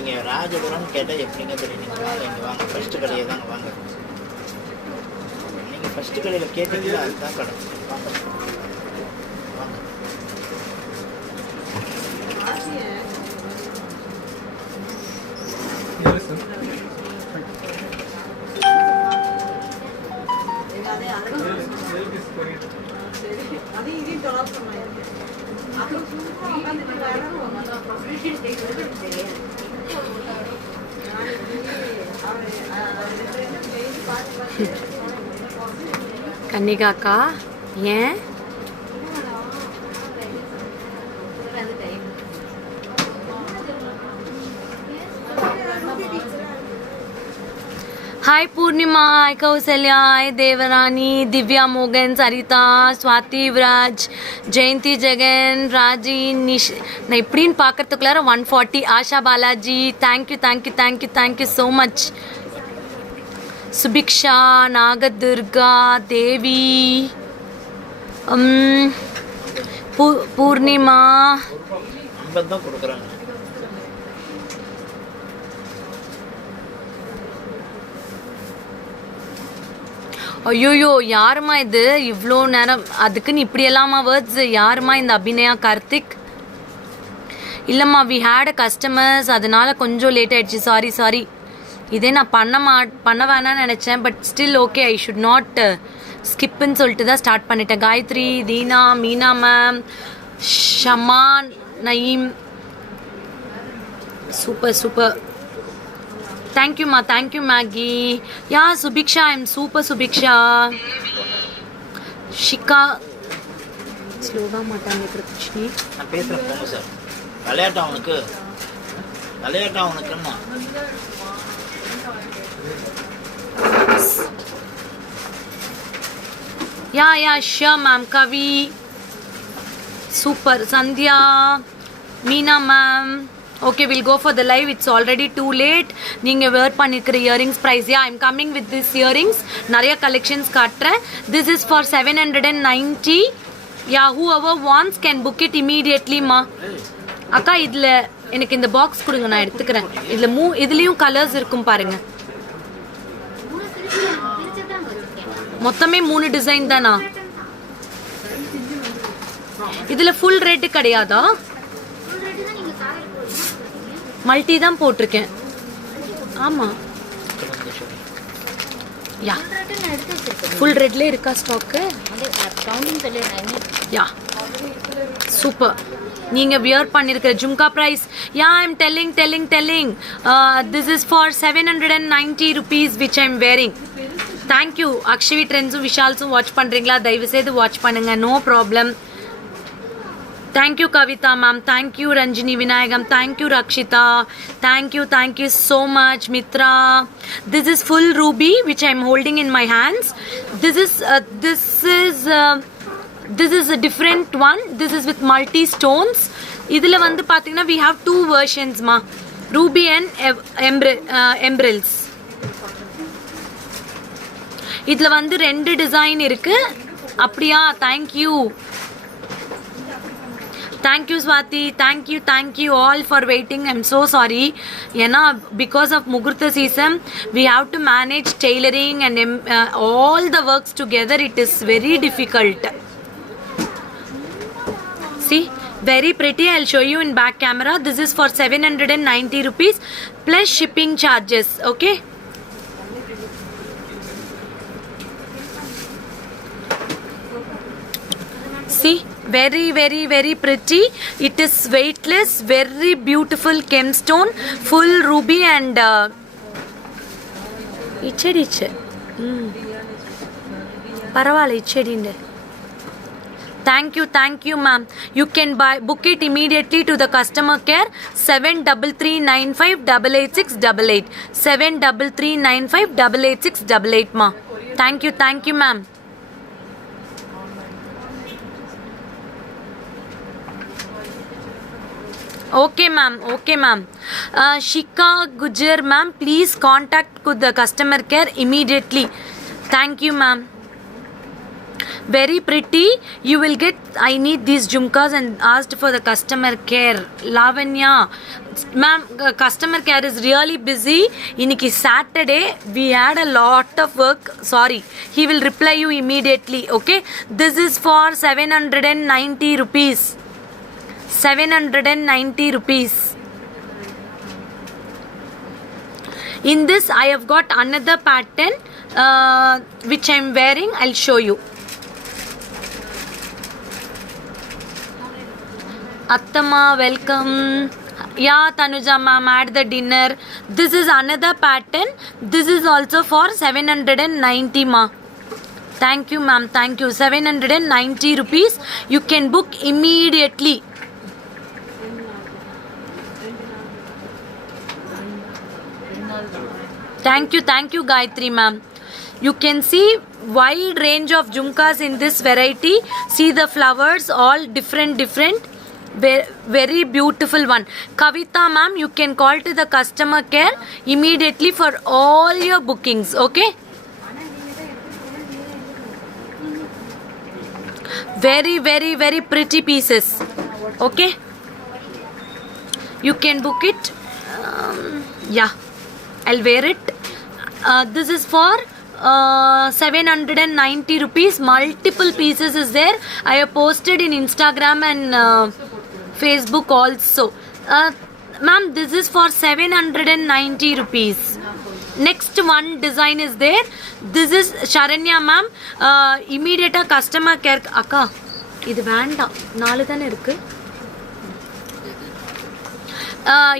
நீங்கள் ராஜபுரம் கேட்டால் எப்படிங்க தெரியும்? நீங்கள் வாங்க, இங்கே வாங்க, ஃபஸ்ட்டு கடையை தாங்க வாங்க. நீங்கள் ஃபஸ்ட்டு கடையில் கேட்டீங்களா? அதுதான் கடை. வாங்க வாங்க. கன்னிகாக்கா ஏன் हाय पूर्णिमा, हाय कौशल्या, हाय देवरानी, दिव्या मोगन, सरिता, स्वाति व्राज, जयंती जगन, राजी, निश நான் இப்படின்னு பார்க்கறதுக்குள்ளார 140. Asha Balaji, thank you thank you thank you thank you so much. Subiksha, Nagadurga, Devi, Poornima 50 தான் கொடுக்குறாங்க. ஐயோயோ, யாருமா இது இவ்வளோ நேரம்? அதுக்குன்னு இப்படி எல்லாமா வேர்ட்ஸ்? யாருமா இந்த அபிநயா கார்த்திக்? இல்லைம்மா, வி ஹேட் அ கஸ்டமர்ஸ், அதனால கொஞ்சம் லேட் ஆயிடுச்சு. Sorry sorry. இதே நான் பண்ண வேணாம்னு நினச்சேன். But still okay, I should not ஸ்கிப்புன்னு சொல்லிட்டு தான் ஸ்டார்ட் பண்ணிட்டேன். Gayathri, Deena, Meena ma'am, Shaman, Naeem, super super. தேங்க்யூம்மா, thank you Megi. Yeah Subiksha, I am super Subiksha. Shikha ஸ்லோவாக மாட்டாங்க கிருஷ்ணி. நான் பேசுகிறேன், போங்க சார். விளையாட்டா உனக்கு? விளையாட்டா உனக்குன்னா? Yeah sure ma'am. Kavi super. Sandhya, Meena ma'am. Okay, will go for the live. It's already too late. நீங்கள் வேர் பண்ணியிருக்கிற earrings price, yeah I'm coming with this earrings. நிறைய கலெக்ஷன்ஸ் காட்டுறேன். This is for 790. Yeah whoever wants can book it இமீடியட்லிமா. அக்கா, இதில் எனக்கு இந்த பாக்ஸ் கொடுங்க, நான் எடுத்துக்கிறேன். இதில் இதுலேயும் கலர்ஸ் இருக்கும் பாருங்க. மொத்தமே 3 டிசைன் தானா? இதில் ஃபுல் ரேட்டு கிடையாதா? மல்டி தான் போட்டிருக்கேன். ஆமாம், யா ஃபுல் ரெட்ல இருக்கா ஸ்டாக்கு? Yeah super. நீங்கள் வியர் பண்ணியிருக்கிற jhumka price, yeah I am telling this is for 790 rupees which I am wearing. Thank you. Akshavi ட்ரெண்ட்ஸும் விஷால்ஸும் வாட்ச் பண்ணுறீங்களா? தயவுசெய்து வாட்ச் பண்ணுங்க, no problem. Thank you Kavita ma'am, thank you Ranjini Vinayagam, thank you Rakshita, thank you so much Mitra. This is full ruby which I am holding in my hands. This is a different one. This is with multi stones. Idhula vandu pathina we have two versions ma, ruby and emeralds. Idhula vandu rendu design irukku. Apdiya, thank you. Thank you Swati, thank you all for waiting. I'm so sorry. Because of Mugurtha season, we have to manage tailoring and all the works together. It is very difficult. See, very pretty. I'll show you in back camera. This is for 790 rupees plus shipping charges. Okay. See, very pretty. It is weightless, very beautiful gemstone, full ruby and ichedi paravala ichedi inde. Thank you ma'am. You can book it immediately to the customer care 7339588688 7339588688 ma. Thank you ma'am. Okay ma'am. Shika Gujar ma'am, please contact the customer care immediately. Thank you ma'am. Very pretty. You will get, I need these jhumkas and asked for the customer care. Lavanya, ma'am, customer care is really busy. Iniki Saturday, we had a lot of work. Sorry, he will reply you immediately. Okay, this is for 790 rupees. 790 rupees. In this I have got another pattern which I am wearing. I'll show you. Attama, welcome. Yeah, Tanuja ma'am, at the dinner. This is another pattern. This is also for 790 ma. Thank you ma'am, thank you. 790 rupees. You can book immediately. Thank you Gayatri ma'am. You can see wide range of jhumkas in this variety. See the flowers, all different. Very beautiful one. Kavita ma'am, you can call to the customer care immediately for all your bookings. Okay, very pretty pieces. Okay, you can book it. Yeah, I'll wear it. This is for 790 rupees. Multiple pieces is there. I have posted in Instagram and Facebook also. Ma'am, this is for 790 rupees. Next one design is there. This is Sharanya ma'am. Immediate customer care. Akka, இது வேண்டாம், 4 தானே இருக்கு.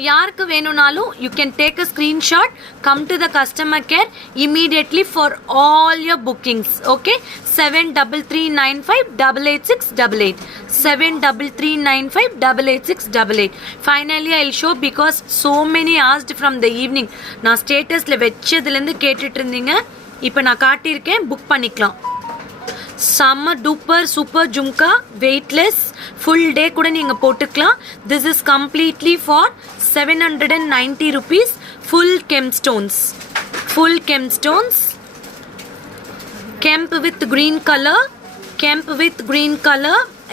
யாருக்கு வேணும்னாலும் you can take a screenshot, come to the customer care immediately for all your bookings. Okay, 7339588688 7339588688. Finally I'll show because so many asked from the evening. நான் ஸ்டேட்டஸ்ல வெச்சதுலேருந்து கேட்டுட்டு இருந்தீங்க. இப்போ நான் காட்டியிருக்கேன், புக் பண்ணிக்கலாம். Summer duper super jhumka, weightless, full day கூட நீங்க போட்டுக்கலாம். This is completely for 790 rupees. Full gemstones, kemp with green color,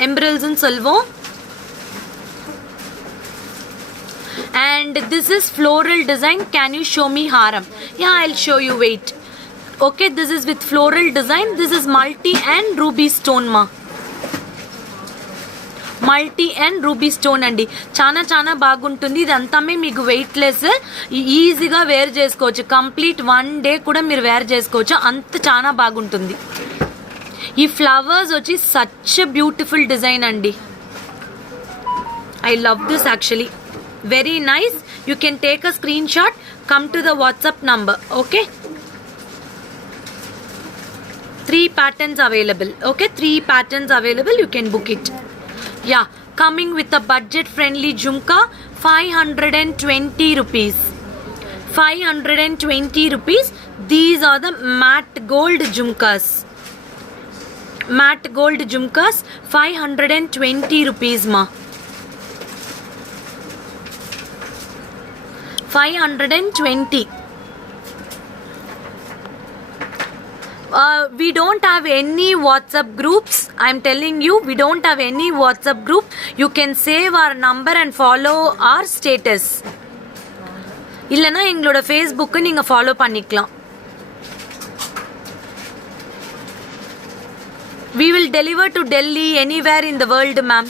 emeralds and silver. And this is floral design. Can you show me haram? Yeah, I'll show you. Wait. Okay, this is with floral design. This is multi and ruby stone ma. Multi and ruby stone andi. Chana baguntundi. Idantame meeku weightless, easy ga wear chesukochu. Complete one day kuda meer wear chesukochu. Anta chana baguntundi. Ee flowers vachi such a beautiful design andi. I love this actually. Very nice. You can take a screenshot, come to the WhatsApp number. Okay, 3 patterns available. Okay, 3 patterns available. You can book it. Yeah, coming with a budget friendly jhumka, 520 rupees. 520 rupees. These are the matte gold jhumkas. 520 rupees ma. 520. We don't have any WhatsApp groups. I'm telling you, we don't have any WhatsApp group. You can save our number and follow our status. இல்லனா எங்களோட Facebook நீங்க ஃபாலோ பண்ணிக்கலாம். We will deliver to Delhi, anywhere in the world ma'am.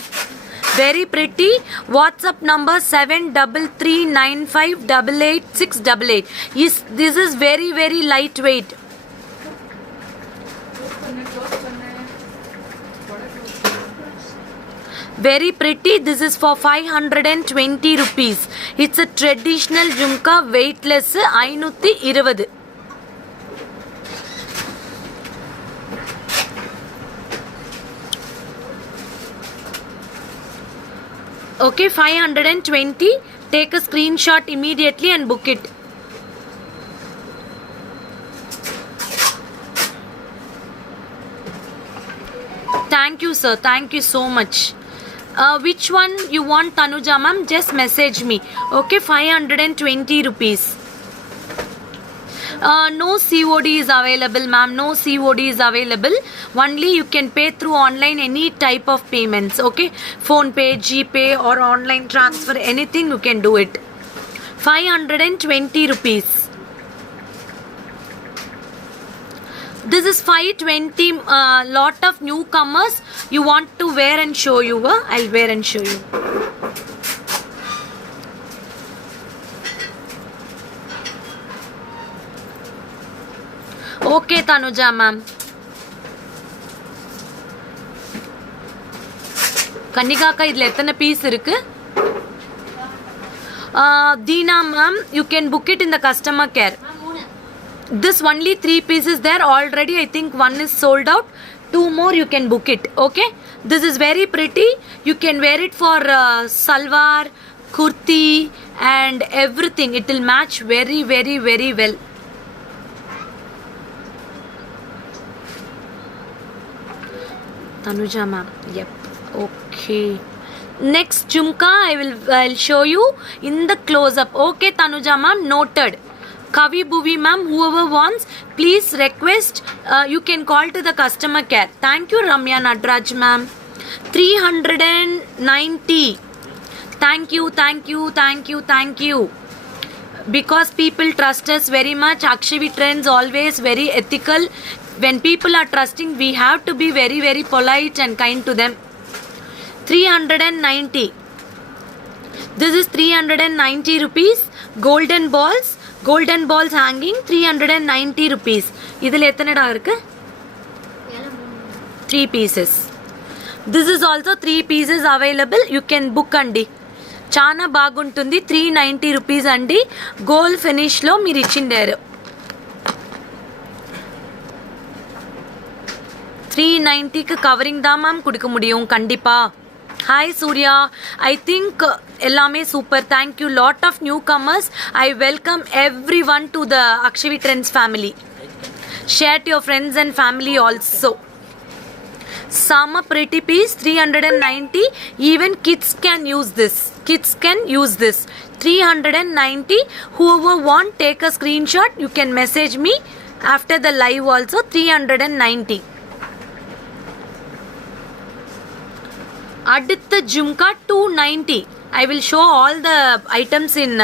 Very pretty. WhatsApp number 7339588688. This is very lightweight. Very pretty. This is for 520 rupees. It's a traditional jhumka, weightless, 520. Okay, 520. Take a screenshot immediately and book it. Thank you sir, thank you so much. Which one you want Tanuja ma'am? Just message me. Okay, 520 rupees. No COD is available, ma'am. No COD is available. Only you can pay through online any type of payments. Okay, phone pay, GPay, or online transfer, anything you can do it. 520 rupees. This is 520. Lot of newcomers. You want to wear and show you? I'll wear and show you. Okay, Tanuja ma'am. Kannikaka idla ethana piece irukku? Deena ma'am, you can book it in the customer care. This only 3 pieces there already. I think one is sold out. 2 more you can book it. Okay, this is very pretty. You can wear it for salwar, kurti, and everything. It will match very, very, very well. Tanuja ma'am, yep. Okay, next jhumka I'll show you in the close up. Okay, Tanuja ma'am, noted. Kavi Bhuvi ma'am, whoever wants, please request. You can call to the customer care. Thank you, Ramya Nadraj ma'am. 390. Thank you, thank you, thank you, thank you. Because people trust us very much. Akshvi Trends always very ethical. When people are trusting, we have to be very, very polite and kind to them. 390. This is 390 rupees. Golden balls hanging, 390 rupees. Idhil ethanada irukku? 3 pieces. This is also 3 pieces available. You can book andi. Chana baguntundi. 390 rupees andi. Gold finish lo meer ichindaaru. 390 ku covering da ma'am kudukka mudiyum kandipa. Hi Surya, I think ellame super. Thank you. Lot of newcomers. I welcome everyone to the Akshvi Trends family. Share to your friends and family also. Sama pretty piece, 390. Even kids can use this. 390. Whoever want, take a screenshot. You can message me after the live also. 390. Aditha Jhumka 290. I will show all the items in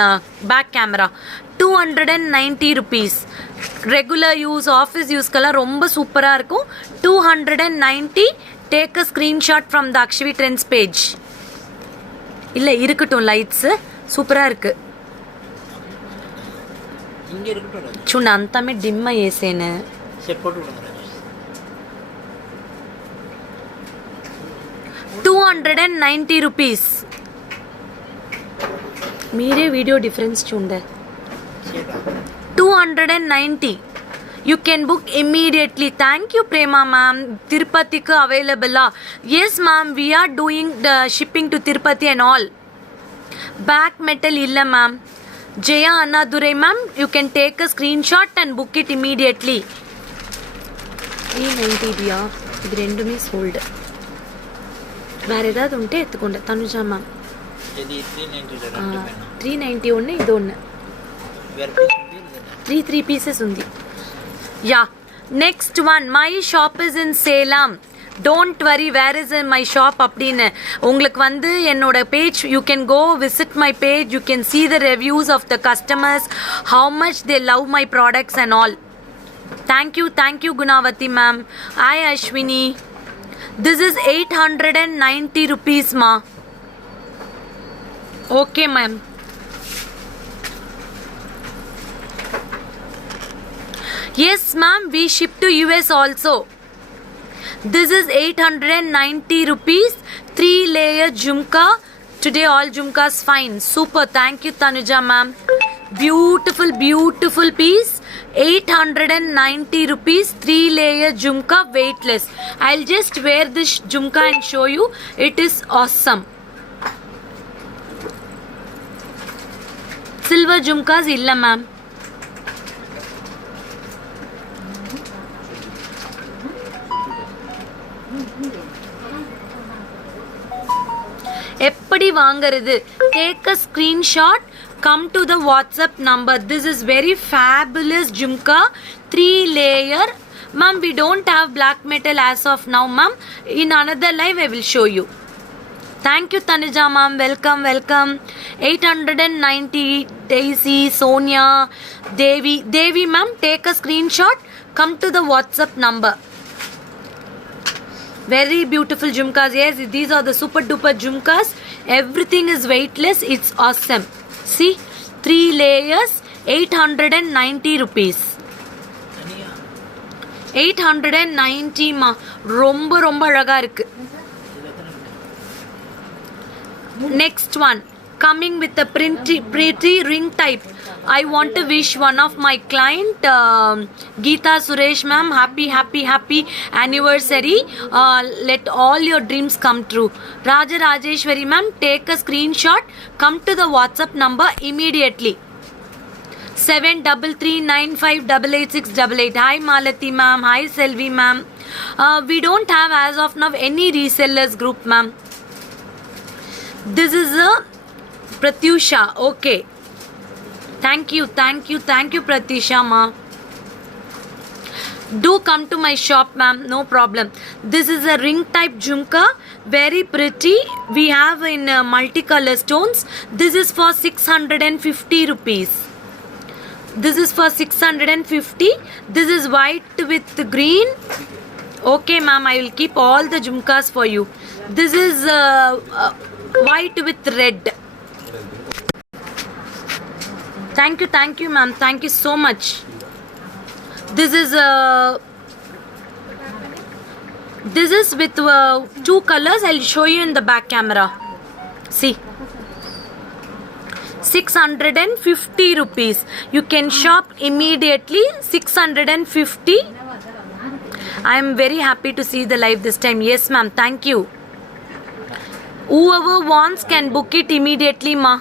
back camera. 290 rupees. Regular use, office use kala romba super ah irukum. 290. Take a screenshot from the Akshvi Trends page. Illa irukuttum lights super ah irukku. Inge irukuttum. Chuna antame dim ah esene. Set potu vidunga. 290 rupees. Mere video difference chunde. 290. You can book immediately. Thank you, Prema ma'am. Tirupati ku available la? Yes ma'am, we are doing the shipping to Tirupati and all. Back metal illa ma'am. Jaya Annadurai ma'am, you can take a screenshot and book it immediately. 390 diya. Idu rendume sold. வேறு ஏதாவது உண்டு எடுத்துக்கொண்டு தனுஜா மேம். 390 ஒன்று, இது ஒன்று. 3 pieces ఉంది. Yeah. Next one. My shop is in Salem. Don't worry, where is my shop அப்படின்னு உங்களுக்கு வந்து என்னோட page, you can go visit my page. You can see the reviews of the customers, how much they love my products and all. Thank you Gunavati ma'am. Hi Ashwini. This is 890 rupees ma. Okay ma'am. Yes ma'am, we ship to US also. This is 890 rupees. 3-layer jhumka. Today all jhumkas fine. Super. Thank you Tanuja ma'am. Beautiful piece. 890 rupees. 3-layer jhumka, weightless. I'll just wear this jhumka and show you. It is awesome. Silver jhumkas illa ma'am. எப்படி வாங்குறது? take a screenshot, come to the WhatsApp number. This is very fabulous jhumka, 3 layer. Ma'am, we don't have black metal as of now, ma'am. In another live I will show you. Thank you Tanuja ma'am, welcome, welcome. 890 Daisy, Sonia, Devi ma'am, take a screenshot, come to the WhatsApp number. Very beautiful jhumkas. Yes, these are the super duper jhumkas. Everything is weightless. It's awesome. See, 3 layers, 890 rupees. 890 ma. ரொம்ப ரொம்ப அழகா இருக்கு. Next one, coming with the pretty ring type. I want to wish one of my client, Geeta Suresh ma'am, happy anniversary. Let all your dreams come true. Raja Rajeshwari ma'am, take a screenshot, come to the WhatsApp number immediately. 7339588688. Hi Malati ma'am, hi Selvi ma'am. We don't have as of now any resellers group ma'am. This is a Pratyusha. Okay. Thank you Pratyusha ma. Do come to my shop ma'am, no problem. This is a ring type jhumka, very pretty. We have in multicolor stones. This is for 650 rupees. This is for 650. This is white with green. Okay ma'am, I will keep all the jhumkas for you. This is white with red. Thank you ma'am, thank you so much. This is with 2 colors. I'll show you in the back camera. See, 650 rupees. You can shop immediately. 650. I am very happy to see the live this time. Yes ma'am, thank you. Whoever wants can book it immediately ma.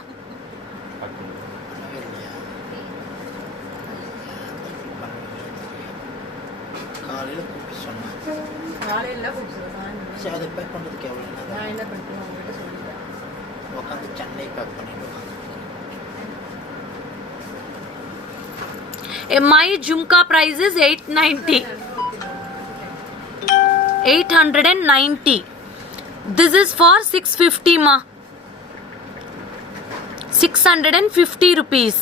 சரி அதை பேக் பண்ணுறதுக்கு எவ்வளோ நான் என்ன பண்ணுறேன் உட்காந்து சென்னை பேக் பண்ணிட்டு My jhumka price is 890. 890. This is for 650 ma. 650 rupees.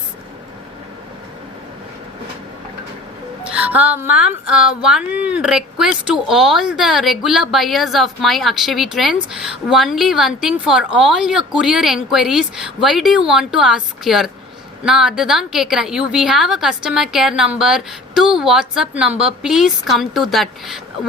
Ma'am, one request to all the regular buyers of my Akshavi Trends. Only one thing for all your courier enquiries. Why do you want to ask here? நான் அதுதான் கேட்குறேன். We have a customer care number, 2 WhatsApp number. Please come to that.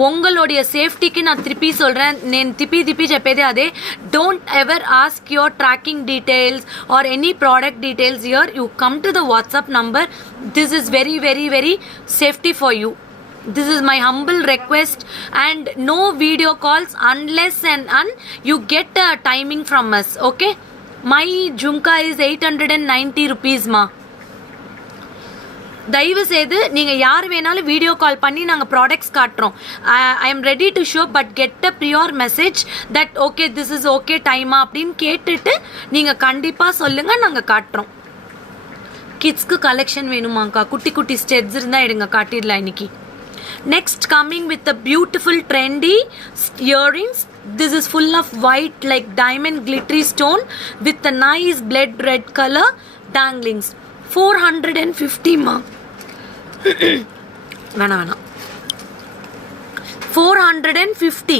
உங்களுடைய சேஃப்டிக்கு நான் திருப்பி சொல்கிறேன். నేను తిప్పి చెప్పేదే అదే. Don't ever ask your tracking details or any product details here. You come to the WhatsApp number. This is very safety for you. This is my humble request, and no video calls unless and you get a timing from us. Okay? My jhumka is 890 rupees ma. தயவு செய்து நீங்கள் யார் வேணாலும் video call பண்ணி நாங்கள் ப்ராடக்ட்ஸ் காட்டுறோம். I am ready to show, but get a prior message that okay this is okay டைமா அப்படின்னு கேட்டுட்டு நீங்கள் கண்டிப்பாக சொல்லுங்கள், நாங்கள் காட்டுறோம். கிட்ஸ்க்கு கலெக்ஷன் வேணுமாங்க்கா? குட்டி ஸ்டெட்ஸ் இருந்தால் எடுங்க, காட்டிடலாம் இன்னைக்கு. Next, coming with the beautiful trendy earrings. This is full of white like diamond glittery stone with a nice blood red color danglings. 450 ma. வேணா 450.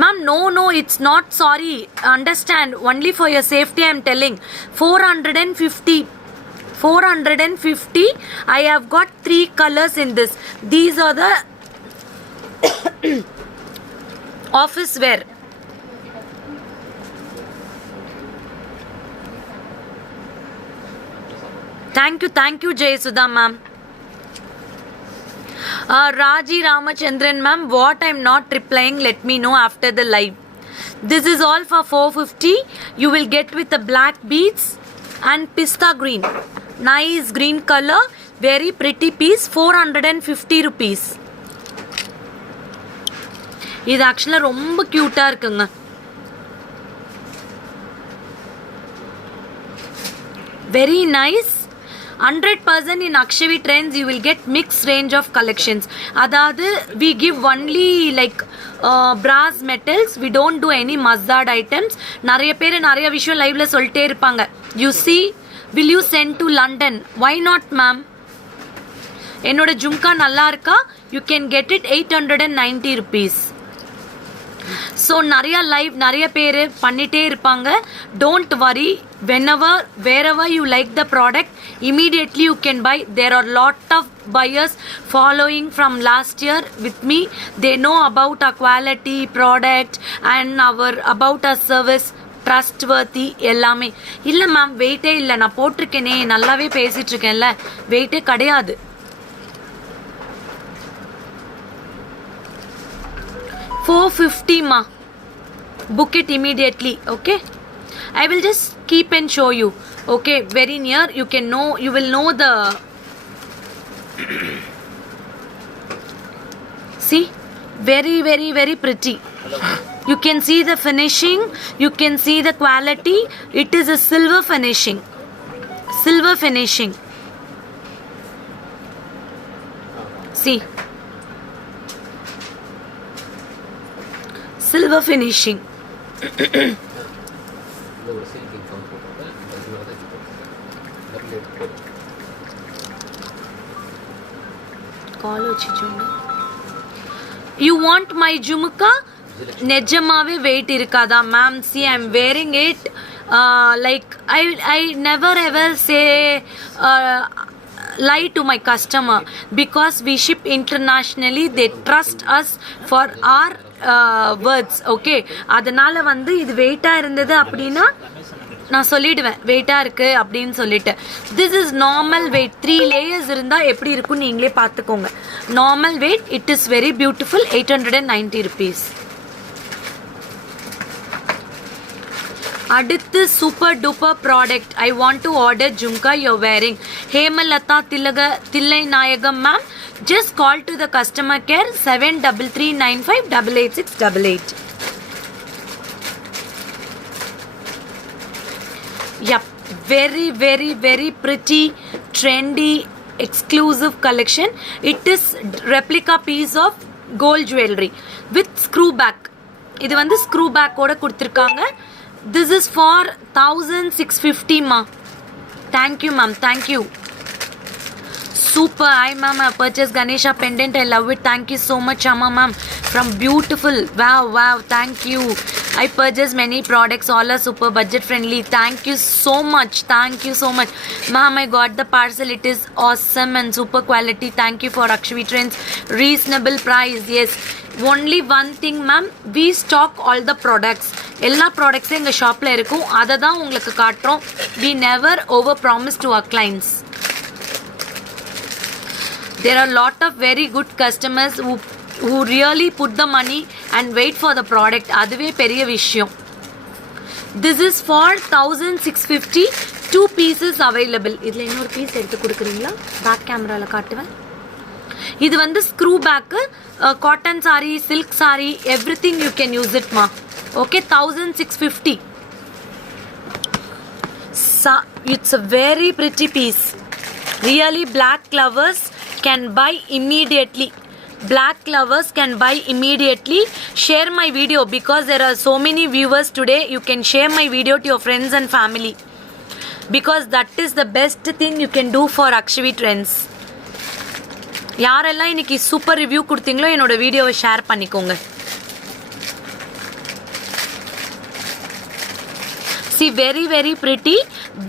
Ma'am, no, it's not. Sorry, understand. Only for your safety I am telling. 450. I have got 3 colors in this. These are the office wear. Thank you Jayasudha ma'am. Raji Ramachandran ma'am, what I'm not replying, let me know after the live. This is all for 450. You will get with the black beads and pista green. Nice green color, very pretty piece. 450 rupees. இது ஆக்சுவலாக ரொம்ப க்யூட்டாக இருக்குங்க. Very nice. 100% in Akshvi Trends you will get mixed range of collections. Adadu we give only like brass metals. We don't do any mazzard items. Nariya பேர் நிறைய விஷயம் லைவ்ல சொல்லிட்டே இருப்பாங்க. You see, will you send to London? Why not ma'am? என்னோட ஜும்கா நல்லா இருக்கா? You can get it 890 rupees. So நிறையா லைவ் நிறைய பேர் பண்ணிகிட்டே இருப்பாங்க. Don't worry, whenever wherever you like the product, immediately you can buy. There are lot of buyers following from last year with me. They know about our quality product and about our service, trustworthy எல்லாமே. இல்லை மேம் வெயிட்டே இல்லை, நான் போட்டிருக்கேனே நல்லாவே பேசிகிட்டு இருக்கேன்ல, வெயிட்டே கிடையாது. $450 ma. Book it immediately. Okay, I will just keep and show you. Okay, very near. You can know, you will know the see, very very very pretty. You can see the finishing, you can see the quality. It is a silver finishing. Silver finishing. See, silver finishing. You want my jhumka? Nejamave weight irukada ma'am. See, I'm wearing it like I never ever say lie to my customer, because we ship internationally. They trust us for our words. Okay, அதனால வந்து இது வெயிட்டாக இருந்தது அப்படின்னா நான் சொல்லிடுவேன் வெயிட்டாக இருக்குது அப்படின்னு சொல்லிட்டு. This is normal weight. 3 layers இருந்தால் எப்படி இருக்குன்னு நீங்களே பார்த்துக்கோங்க. Normal weight. It is very beautiful. 890 rupees. அடுத்து super duper product. I want to order jhumka you're wearing. Hemalatha Thillai Nayagam ma'am, just call to the customer care 7339588688. Yep, very very very pretty, trendy, exclusive collection. It is replica piece of gold jewelry with screw back. இது வந்து screw back ஓட கொடுத்திருக்காங்க. This is for 1650 ma. Thank you ma'am, thank you. Super. Hi ma'am, I purchased Ganesha pendant. I love it. Thank you so much Amma ma'am. From beautiful. Wow, thank you. I purchased many products, all are super budget friendly. Thank you so much. Ma'am, I got the parcel. It is awesome and super quality. Thank you for Akshvi Trends. Reasonable price. Yes, only one thing ma'am, we stock all the products. எல்லா ப்ராடக்ட்ஸும் எங்கள் ஷாப்பில் இருக்கும். அதை தான் உங்களுக்கு காட்டுறோம். We never over promise to our clients. There are a lot of very good customers who really put the money and wait for the product. அதுவே பெரிய விஷயம். This is for 1650. 2 pieces available. இதில் இன்னொரு பீஸ் எடுத்து கொடுக்குறீங்களா? பேக் கேமராவில் காட்டுவேன். இது வந்து screw back. Cotton sari, silk sari, everything you can use it ma. Okay, 1650. It's a very pretty piece. Really, black lovers can buy immediately. Share my video, because there are so many viewers today. You can share my video to your friends and family, because that is the best thing you can do for Akshvi Trends. யாரெல்லாம் இன்னைக்கு super review கொடுத்தீங்களோ என்னோட வீடியோவை ஷேர் பண்ணிக்கோங்க. See, very very pretty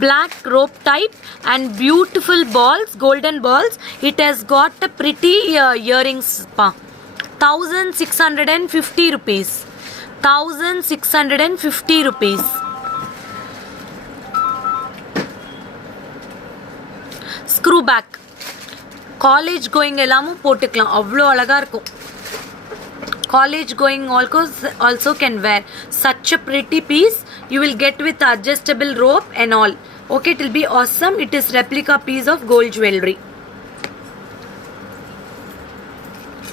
black rope type and beautiful balls, golden balls. It has got a pretty earrings pa. 1650 rupees. 1650 rupees. Screw back. College going எல்லாமும் போட்டுக்கலாம். அவ்வளோ அழகா இருக்கும். College going also can wear. Such a pretty piece. You will get with adjustable rope and all. Okay, it will be awesome. It is replica piece of gold jewelry.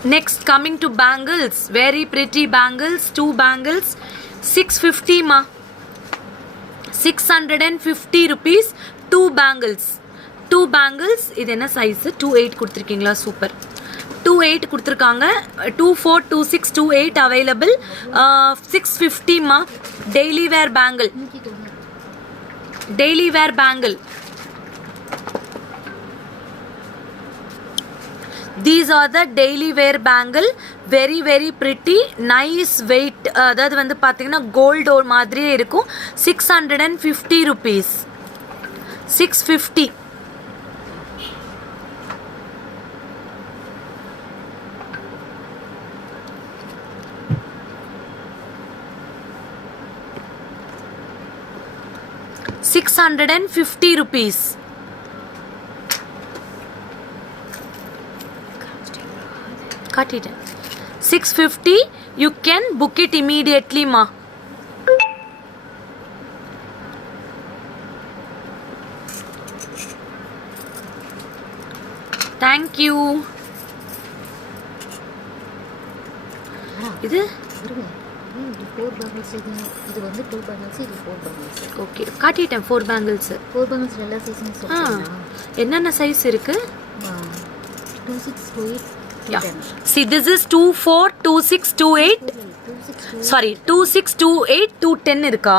Next, coming to bangles, very pretty bangles, 2 bangles, 650 ma, 650 rupees, 2 bangles. 2 bangles, இது என்ன size? 28 கொடுத்திருக்கீங்களா? Super. 28 கொடுத்திருக்காங்க. 24, 26, 28 available. 650 ma, daily wear bangle. Daily wear bangle. These are the daily wear bangle, very very pretty, nice weight. அதாவது வந்து பாத்தீங்கன்னா கோல்ட் ஒரு மாதிரியே இருக்கும். 650 rupees, 650. ₹650. காட்டிட்டேன். 650. You can book it immediately ma. Thank you. இது 4 bangles இது வந்து 2 bangles இது 4 bangles. ஓகே காட்டிட்டேன் 4 bangles. 4 bangles எல்லா சைஸும் சொல்றீங்களா? என்னென்ன சைஸ் இருக்கு? 26 to 8. Yeah. See, this is 24, 26, 28. Sorry, 26, 28, 210 இருக்கா?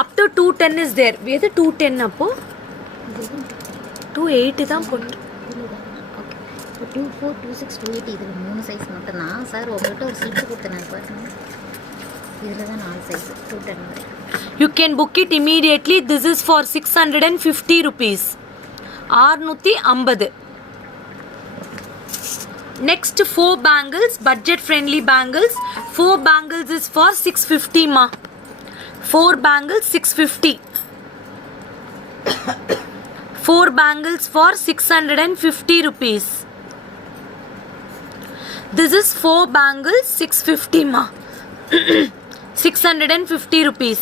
Up to 210 is there. எது 210 அப்போ? 28 தான் போட்டு. ஓகே. 24, 26, 28 இது 3 சைஸ் மட்டும் தான். சார் உங்கள்கிட்ட ஒரு சீட் கொடுத்தேன் பாருங்க. இதில் தான் 4 சைஸ் 210. You can book it immediately. This is for 650 rupees. 650. Next 4 bangles, budget friendly bangles. 4 bangles is for 650 ma. 4 bangles 650. 4 bangles for 650 rupees. This is 4 bangles 650 ma. 650 rupees.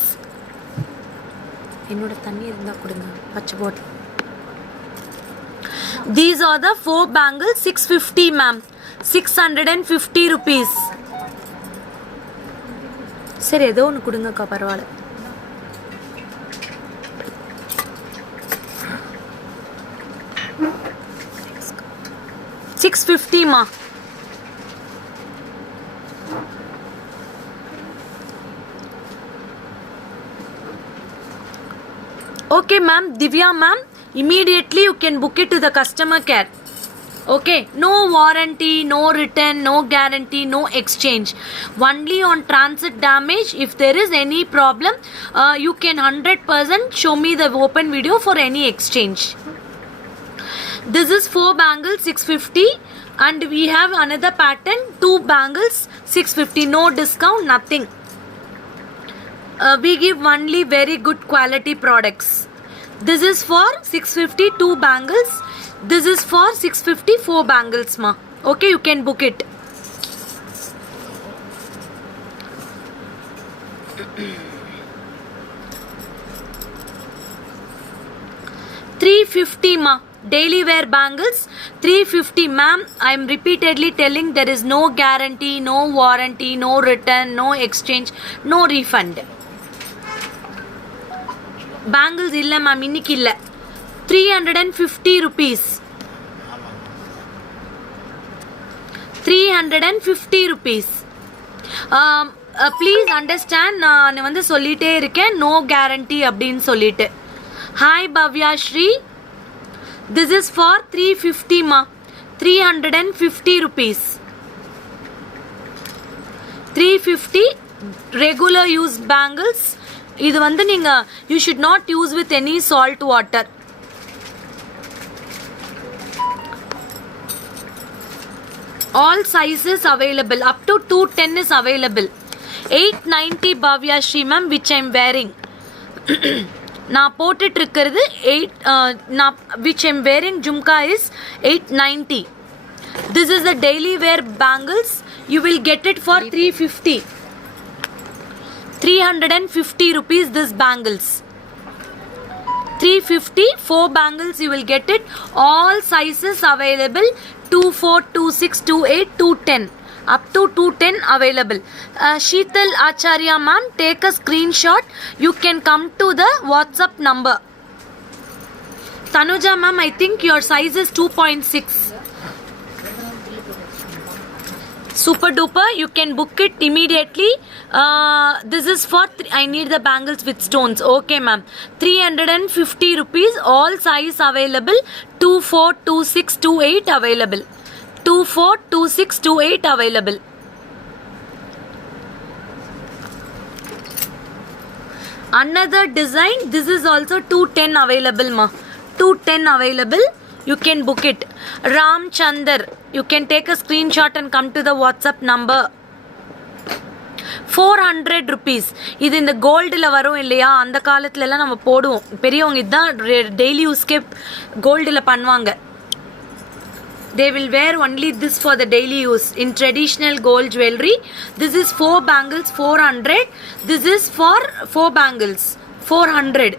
என்னோட தண்ணி இருந்தா கொடுங்க பச்சை பாட்டில். These are the 4 bangles 650 ma'am. 650 rupees. சரி ஏதோ ஒன்று கொடுங்கக்கா பரவாயில்ல. $650 ma. Okay ma'am, Divya ma'am, immediately you can book it to the customer care. Okay, no warranty, no return, no guarantee, no exchange. Only on transit damage. If there is any problem, you can 100% show me the open video for any exchange. This is 4 bangles 650 and we have another pattern 2 bangles 650. No discount, nothing. We give only very good quality products. This is for 650 2 bangles. This is for 650 4 bangles ma. Okay, you can book it. $350 ma. Daily wear bangles 350 ma'am. I am repeatedly telling there is no guarantee, no warranty, no return, no exchange, no refund. Bangles illa ma'am, இன்னைக்கு இல்ல. 350 rupees. 350 rupees. Please understand, நான் வந்து சொல்லிட்டே இருக்கேன் no guarantee அப்படின்னு சொல்லிட்டு. Hi Bhavya Shri. This is for 350 ma. 350 rupees. 350 regular use bangles. இது வந்து நீங்க you should not use with any salt water. All sizes available. Up to 210 is available. 890 Bhavya Shri ma'am, which I am wearing. நான் போட்டுட்டு இருக்கிறது 8 which I am wearing jhumka is 890. This is the daily wear bangles. You will get it for 350. 350 rupees this bangles. 350, 4 bangles you will get it. All sizes available, 24, 26, 28, 210. Up to 210 available. Sheetal Acharya ma'am, take a screenshot. You can come to the WhatsApp number. Tanuja ma'am, I think your size is 2.6. Super duper, you can book it immediately. This is for I need the bangles with stones. Okay ma'am, 350 rupees. All size available, 24, 26, 28 available. 24, 26, 28 available. Another design, this is also 210 available ma. 210 available, you can book it. Ram Chandar, you can take a screenshot and come to the WhatsApp number. 400 rupees. இது இந்த கோல்டில் வரும் இல்லையா, அந்த காலத்துலலாம் நம்ம போடுவோம். பெரியவங்க இதுதான் டெய்லி யூஸ்க்கே கோல்டில் பண்ணுவாங்க. They will wear only this for the daily use in traditional gold jewelry. This is 4 bangles, 400. This is for 4 bangles, 400.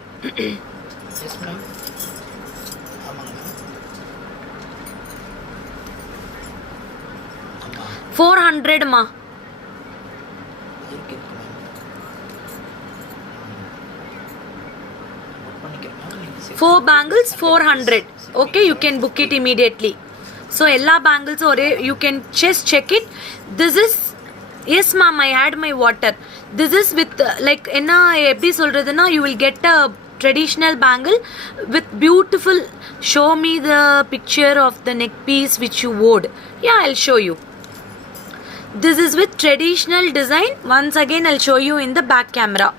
Yes ma'am. ஆமாங்க மேம். 400 ma. இருக்கு மேம். புக் பண்ணிக்கிறேன் மேம். 4 bangles, 400. Okay, you can book it immediately. So எல்லா bangles ஒரே, you can just check it. This is, yes ma'am, I had my water. This is with like என்ன எப்படி சொல்றதுன்னா, you will get a traditional bangle with beautiful, show me the picture of the neck piece which you wore. Yeah, I'll show you. This is with traditional design. Once again I'll show you in the back camera.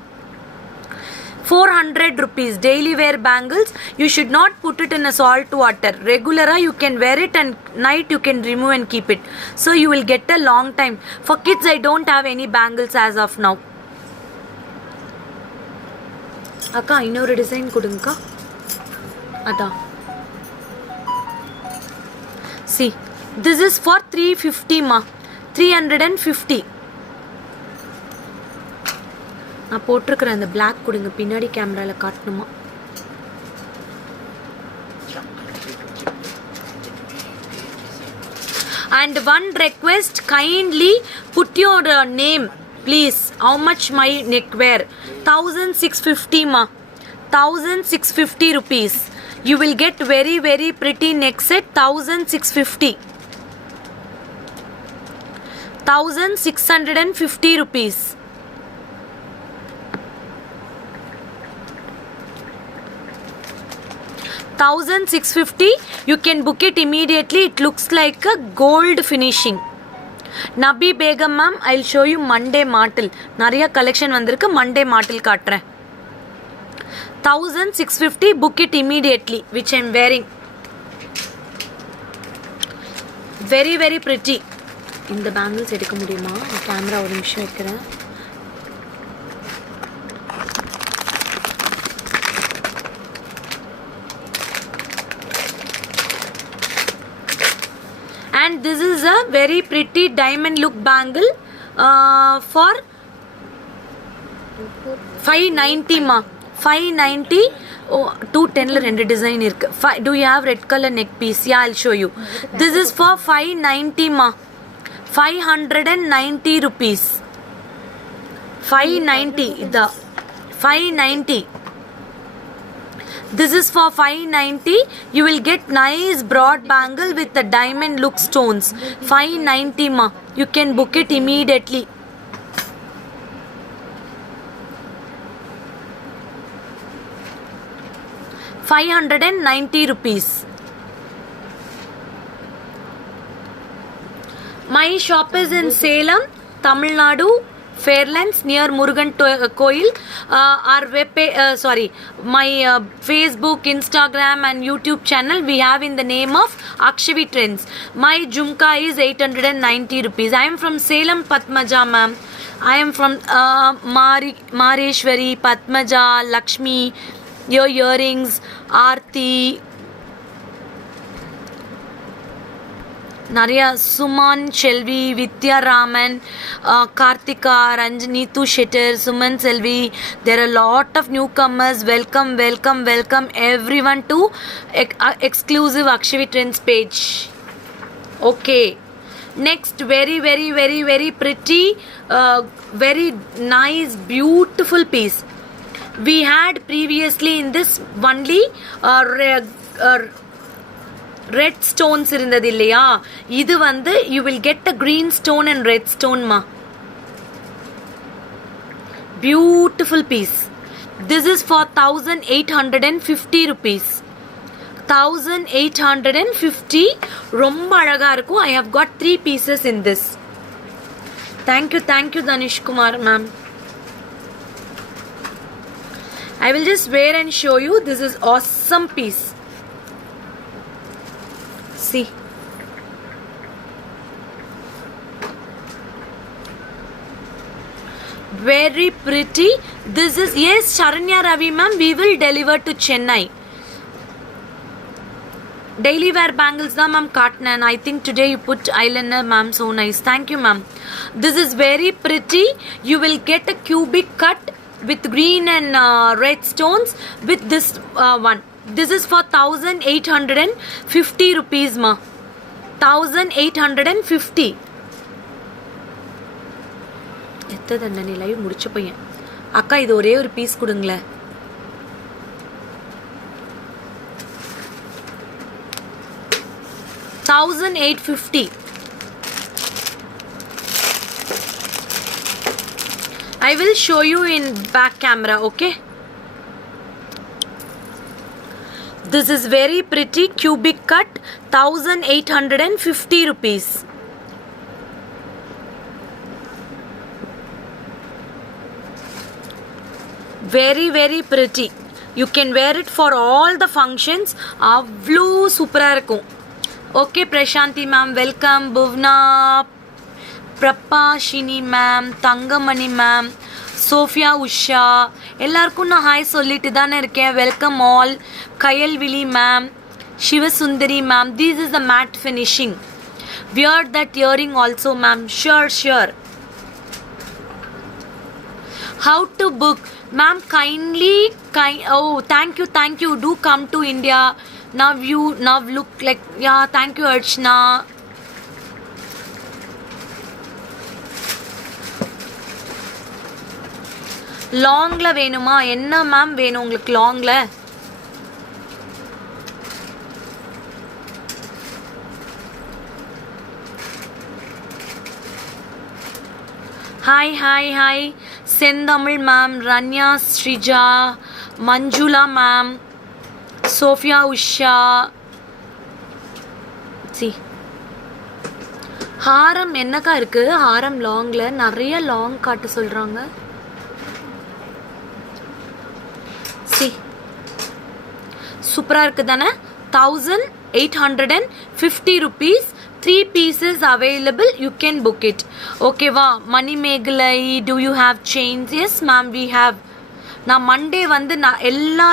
400 rupees daily wear bangles. You should not put it in a salt water. Regular you can wear it and night you can remove and keep it. So you will get a long time. For kids I don't have any bangles as of now. Akka இன்னொரு டிசைன் கொடுங்கக்கா. அதான். See, this is for 350 ma. 350. நான் போட்டிருக்கிற அந்த பிளாக் கொடுங்க, பின்னாடி கேமராவில் காட்டணுமா. And one request, kindly put your name please. How much my neckwear? 1650 ma. 1650 rupees. You will get very very pretty neck set. 1650. 1650 rupees. 1650. You can book it immediately. It looks like a gold finishing. Nabi Begum ma'am, I'll show you Monday மாட்டில் நிறைய collection வந்திருக்கு. Monday மாட்டில் காட்டுறேன். 1650. Book it immediately, which I'm wearing. Very very pretty. இந்த bangles எடுக்க முடியுமா? கேமரா ஒரு நிமிஷம் வைக்கிறேன். And this is a very pretty diamond look bangle for 590 ma. 590. Oh, 210 la rendu design irukku. Do you have red color neck piece? Yeah, I'll show you. This is for 590 ma. 590 rupees. 590. The 590. This is for 590. You will get nice broad bangle with the diamond look stones. 590 ma. You can book it immediately. ₹590. My shop is in Salem, Tamil Nadu, Fairlands near Murugan Koil. Our web my Facebook, Instagram and YouTube channel we have in the name of Akshavi Trends. My jhumka is 890 rupees. I am from Salem, Padmaja ma'am. I am from Mareshwari, Padmaja, Lakshmi. Your earrings, Aarti. நிறையா சுமன் செல்வி, வித்யா ராமன், கார்த்திகா, ரஞ்சினி, து ஷெட்டர், சுமன் செல்வி. There are a lot of newcomers. Welcome, welcome, welcome everyone to exclusive Akshvi Trends page. Okay. Next, very, very, very, very pretty, very nice, beautiful piece. We had previously in this only red stones irundhathu illaya. Idu vandu you will get a green stone and red stone ma. Beautiful piece. This is for 1850 rupees. 1850. Romba alaga irukum. I have got 3 pieces in this. Thank you Danish Kumar ma'am. I will just wear and show you. This is awesome piece. See. Very pretty. This is, yes, Sharanya Ravi ma'am, we will deliver to Chennai. Daily wear bangles da ma'am katnan. I think today you put eyeliner ma'am, so nice. Thank you ma'am. This is very pretty. You will get a cubic cut with green and red stones with this one. This is for 1850 rupees ma. 1850. எத்தனை நீ லைவ் முடிச்ச பையன் அக்கா இது ஒரே ஒரு பீஸ் கொடுங்களேன். $1850. I will show you in back camera, okay? This is very pretty cubic cut, 1850 rupees. Very, very pretty. You can wear it for all the functions. Avlo super irukum. Okay, Prashanti ma'am, welcome. Bhuvna, Prapashini ma'am, Tangamani ma'am, Sophia Usha, எல்லாருக்கும் நான் ஹாய் சொல்லிட்டு தானே இருக்கேன். Welcome all. Kayalvizhi ma'am, Sivasundari ma'am. This is the matte finishing. Wear that earring also ma'am. Sure. How to book? Ma'am, oh, thank you. Do come to India. Now look like, yeah, thank you Archana. லாங்ல வேணுமா? என்ன ma'am வேணும் உங்களுக்கு லாங்ல? Hi Senthamizh ma'am, Ranya Sreeja, Manjula ma'am, Sophia Usha. See ஹாரம் என்னக்கா இருக்கு? ஹாரம் லாங்ல நிறைய லாங் காட்ட சொல்றாங்க. சி சூப்பரா இருக்கு தானே? 1850 rupees. 3 pieces available. You can book it. Okay va. Mani Megalai, do you have chains? Yes ma'am, we have. நான் மண்டே வந்து நான் எல்லா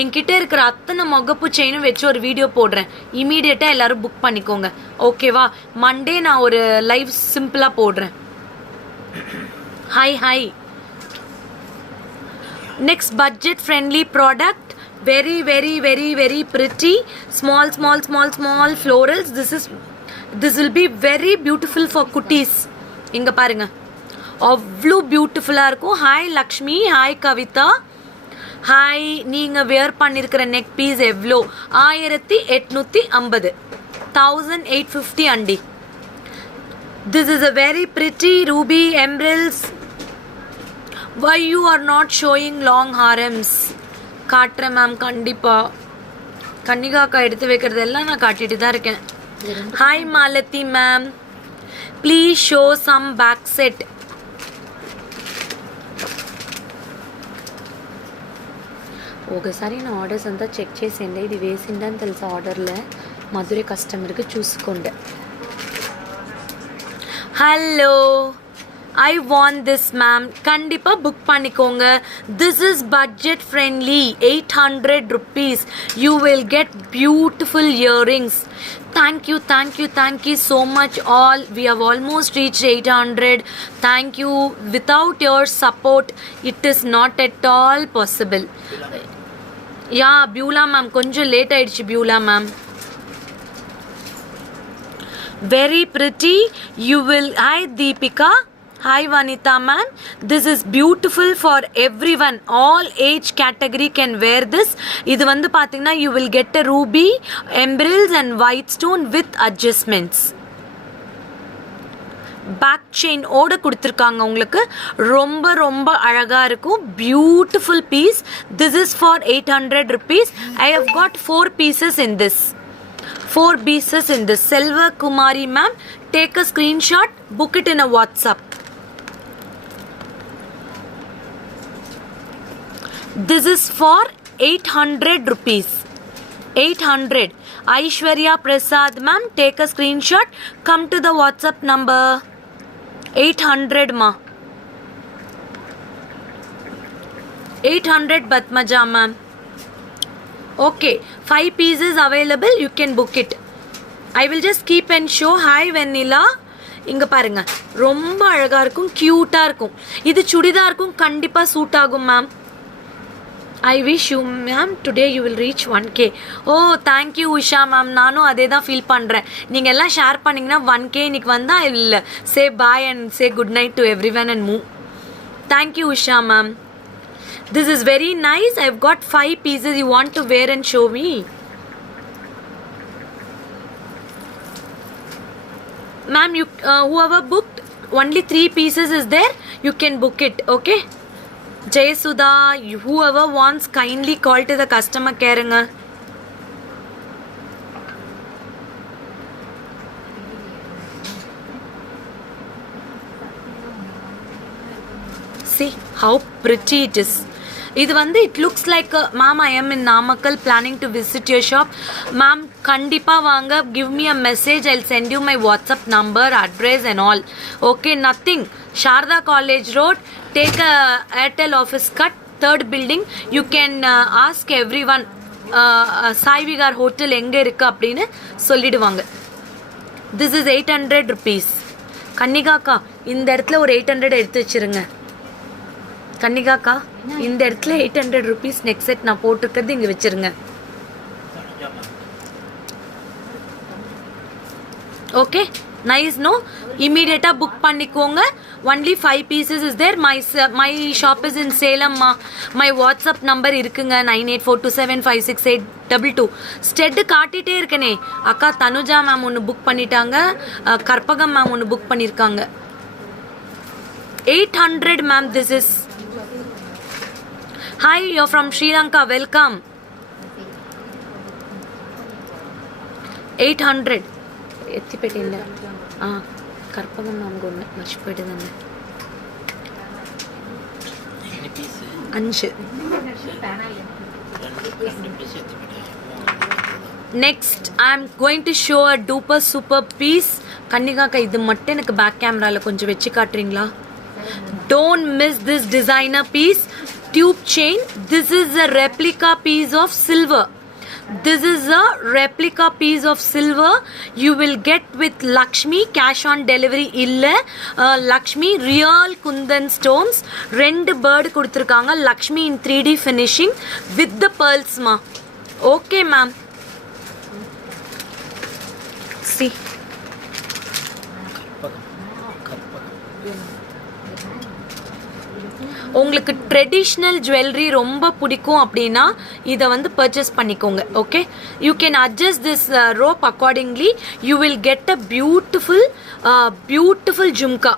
என்கிட்ட இருக்கிற அத்தனை முகப்பு செயினும் வச்சு ஒரு வீடியோ போடுறேன். இமீடியட்டாக எல்லாரும் புக் பண்ணிக்கோங்க. ஓகேவா? மண்டே நான் ஒரு லைவ் சிம்பிளாக போடுறேன். Hi. Next budget friendly product. Very, very, very, very pretty. Small florals. This will be very beautiful for cuties. இங்க பாருங்க, அவ்வளோ பியூட்டிஃபுல்லாக இருக்கும். Hi Lakshmi, hi Kavitha, hi. நீங்கள் வேர் பண்ணியிருக்கிற நெக் பீஸ் எவ்வளோ? 1850. 1850 அண்டி. This is a very pretty ruby emeralds. Why you are not showing long harams? காட்டுறேன் மேம், கண்டிப்பாக. கன்னிகாக்கா எடுத்து வைக்கிறதெல்லாம் நான் காட்டிட்டு தான் இருக்கேன். Hi Malathi ma'am, please show some back set. ఒకసారి నా ఆర్డర్స్ అంతా చెక్ చేసేయండి. ఇది వేసిందని తెలుసా ఆర్డర్లో? మధుரை కస్టమర్కి చూసుకోండి. Hello I want this ma'am. கண்டிப்பா புக் பண்ணிக்கோங்க. This is budget friendly. 800 rupees. You will get beautiful earrings. Thank you so much all. We have almost reached 800. Thank you. Without your support, it is not at all possible. Yeah, Beulah ma'am. கொஞ்சம் late ஆயிடுச்சு Beulah ma'am. Very pretty. You will. Hi Deepika. Hi Vanita ma'am. This is beautiful for everyone. All age category can wear this. இது வந்து பாத்தீங்கன்னா you will get a ruby, emeralds and white stone with adjustments. Back chain ஓட கொடுத்துருக்காங்க உங்களுக்கு. ரொம்ப ரொம்ப அழகா இருக்கும். Beautiful piece. This is for 800 rupees. I have got 4 pieces in this. 4 pieces in this. Selva Kumari ma'am, take a screenshot, book it in a WhatsApp. This is for 800 rupees. 800. Aishwarya Prasad ma'am, take a screenshot, come to the WhatsApp number. 800 ma. 800 Batmaja ma'am. Okay, 5 pieces available. You can book it. I will just keep and show. Hi Vanilla. இங்க பாருங்க, ரொம்ப அழகா இருக்கும், கியூட்டா இருக்கும். இது சுடிதாருக்கும் கண்டிப்பா சூட் ஆகும் ma'am. I wish you ma'am today you will reach 1k. Oh, thank you Usha ma'am. நானும் அதே தான் ஃபீல் பண்றேன். நீங்க எல்லாம் ஷேர் பண்ணீங்கன்னா 1k இன்னைக்கு வந்தா I will say bye and say good night to everyone and move. Thank you Usha ma'am. This is very nice. I've got 5 pieces. You want to wear and show me? Ma'am, you whoever booked, only 3 pieces is there. You can book it, okay? Jay Sudha, whoever wants, kindly call to the customer care. See how pretty it is. இது வந்து it looks like ma'am I am in Namakkal planning to visit your shop. Ma'am கண்டிப்பா வாங்க. Give me a message. I'll send you my WhatsApp number, address and all. Okay, nothing. Sharda College Road. Take a Airtel office cut, 3rd building. You can ask everyone. Sai Vigar Hotel எங்க இருக்கு அப்படினு சொல்லிடுவாங்க. This is 800 rupees. கன்னிகாக்கா இந்த இடத்துல ஒரு 800 எடுத்து வச்சிருங்க. கன்னிகாக்கா இந்த இடத்துல 800 rupees next set நான் போட்டுக்கிறது இங்க வச்சிருங்க. Okay, nice no? Immediate book பண்ணிக்கோங்க. Only 5 pieces is there. My shop is in Salem ma. My WhatsApp number இருக்குங்க 9842756822. ஸ்டெட் காட்டிட்டே இருக்கனே. அக்கா தனுஜா மேம் ஒன்னு புக் பண்ணிட்டாங்க. கற்பகம் மேம் ஒன்னு புக் பண்ணிருக்காங்க. 800 ma'am this is. Hi, you're from Sri Lanka. Welcome. 800. ఎత్తిపెట్టి కర్పగం నామగొన్న మర్చిపోయేదండి. 5. Next, I am going to show a duper super piece. கன்னிகாக்கா இது மட்டும் எனக்கு பேக் கேமரால கொஞ்சம் வெச்சு காட்டுறீங்களா? Don't miss this designer piece. Tube chain. This is a replica piece of silver. This is a replica piece of silver. You will get with Lakshmi. Cash on delivery illa. Lakshmi real kundan stones. 2 bird kuduthirukanga. Lakshmi in 3D finishing with the pearls ma. Okay ma'am. See. உங்களுக்கு traditional jewellery ரொம்ப பிடிக்கும் அப்படின்னா இதை வந்து purchase பண்ணிக்கோங்க. Okay, you can adjust this rope accordingly. You will get a beautiful jhumka.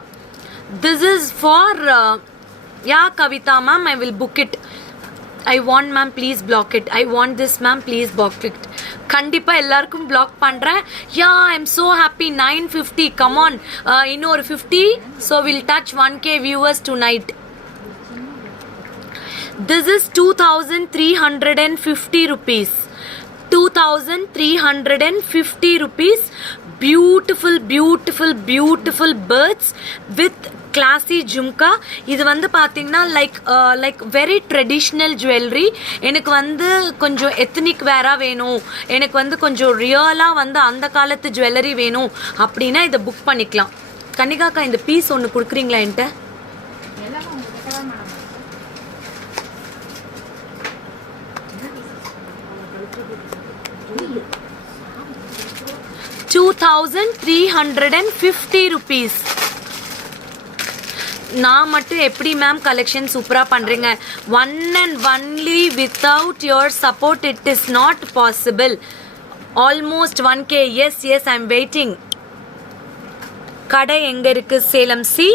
This is for you Kavitha ma'am. I will book it. I want ma'am please block it. I want this ma'am please block it. கண்டிப்பா எல்லாருக்கும் block பண்றேன். Yeah I am so happy. 950. come on, இன்னொரு 50. so we'll touch 1k viewers tonight. This is 2350 rupees. 2350 rupees. Beautiful birds with கிளாசி ஜும்கா. இது வந்து பார்த்தீங்கன்னா like very traditional jewellery. எனக்கு வந்து கொஞ்சம் எத்னிக் வேராக வேணும், எனக்கு வந்து கொஞ்சம் ரியலாக வந்து அந்த காலத்து ஜுவல்லரி வேணும் அப்படின்னா இதை புக் பண்ணிக்கலாம். கன்னிகாக்கா இந்த பீஸ் ஒன்று கொடுக்குறீங்களா என்கிட்ட? 2350 rupees. நான் மட்டும் எப்படி மேம் கலெக்ஷன் சூப்பராக பண்ணுறீங்க? One and only without your support it is not possible. Almost 1K. Yes I am waiting. கடை எங்கே இருக்குது? Salem. See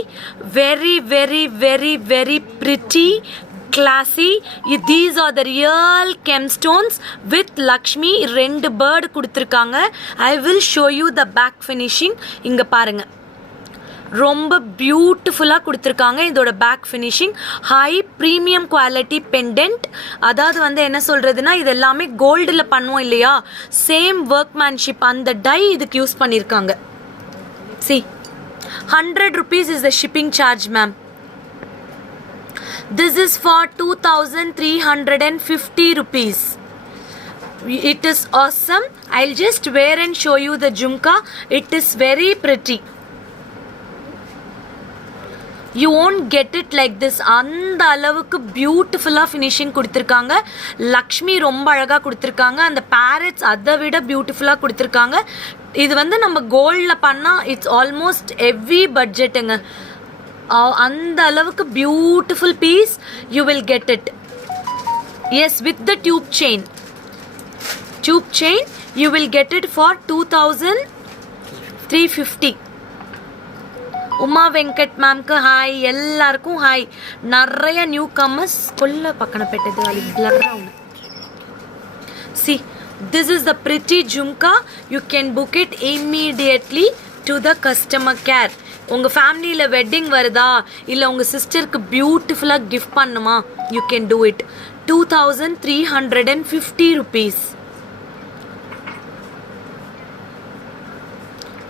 very very very very pretty classy. These are the real gemstones with Lakshmi. 2 bird கொடுத்திருக்காங்க. I will show you the back finishing. இங்க பாருங்க, ரொம்ப பியூட்டிஃபுல்லாக கொடுத்துருக்காங்க. இதோட back finishing high premium quality pendant. அதாவது வந்து என்ன சொல்கிறதுனா, இது எல்லாமே கோல்டில் பண்ணுவோம் இல்லையா, சேம் ஒர்க்மேன்ஷிப், அந்த டை இதுக்கு யூஸ் பண்ணியிருக்காங்க. See 100 rupees is the shipping charge ma'am. This is for 2350 rupees. It is awesome. I'll just wear and show you the jhumka. It is very pretty. You won't get it like this. அந்த அளவுக்கு பியூட்டிஃபுல்லாக ஃபினிஷிங் கொடுத்துருக்காங்க. லக்ஷ்மி ரொம்ப அழகாக கொடுத்துருக்காங்க. அந்த பேரட்ஸ் அதை விட பியூட்டிஃபுல்லாக கொடுத்துருக்காங்க. இது வந்து நம்ம கோல்டில் பண்ணால் இட்ஸ் ஆல்மோஸ்ட் ஹெவி பட்ஜெட்டுங்க. அந்த அளவுக்கு beautiful piece. You will get it. Yes, with the tube chain you will get it for 2350. Uma Venkat மேம்க்கு ஹாய், எல்லாருக்கும் ஹாய். நிறைய நியூ கம்மர்ஸ் கொல்ல பக்கன பெட்டது அது பிளர் ஆகும். See, this is the pretty jhumka. You can book it immediately to the customer care. உங்கள் ஃபேமிலியில் வெட்டிங் வருதா, இல்லை உங்கள் சிஸ்டருக்கு பியூட்டிஃபுல்லாக கிஃப்ட் பண்ணுமா, you can do it. 2350 rupees.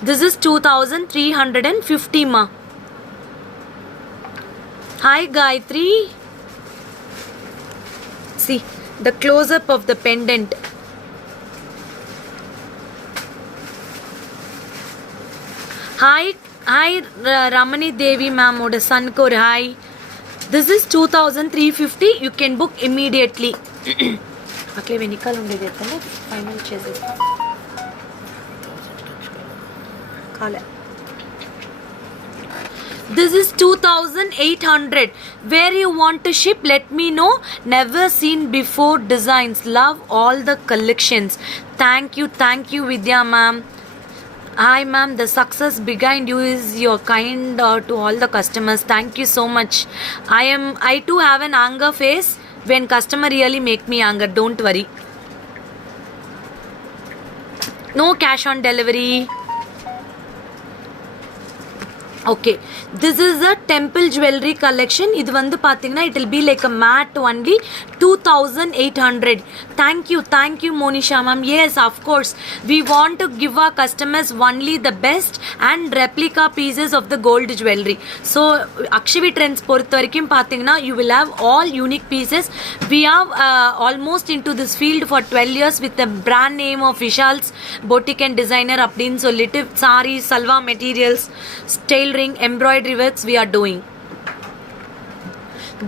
This is 2350 ma. Hi Gayatri. See the close up of the pendant. Hi Ramani Devi ma'am oda son ko hi. This is 2350. You can book immediately. Akle venikal undedi attane final cheses kala. This is 2800. Where you want to ship, let me know. Never seen before designs. Love all the collections. Thank you Vidya ma'am. Hi ma'am, the success behind you is your kind to all the customers. Thank you so much. I too have an anger face when customer really make me anger. Don't worry. No cash on delivery. Okay, this is a temple jewelry collection. இது வந்து பாத்தீங்கன்னா it will be like a matte only. 2800. Thank you Monisha ma'am. Yes, of course, we want to give our customers only the best and replica pieces of the gold jewelry. So Akshavi Trends பொறுத்த வரைக்கும் பாத்தீங்கன்னா you will have all unique pieces. We have almost into this field for 12 years with the brand name of Vishal's Boutique and Designer அப்படின்னு சொல்லிட்டு sarees, salwa materials, tailoring, embroidery works we are doing.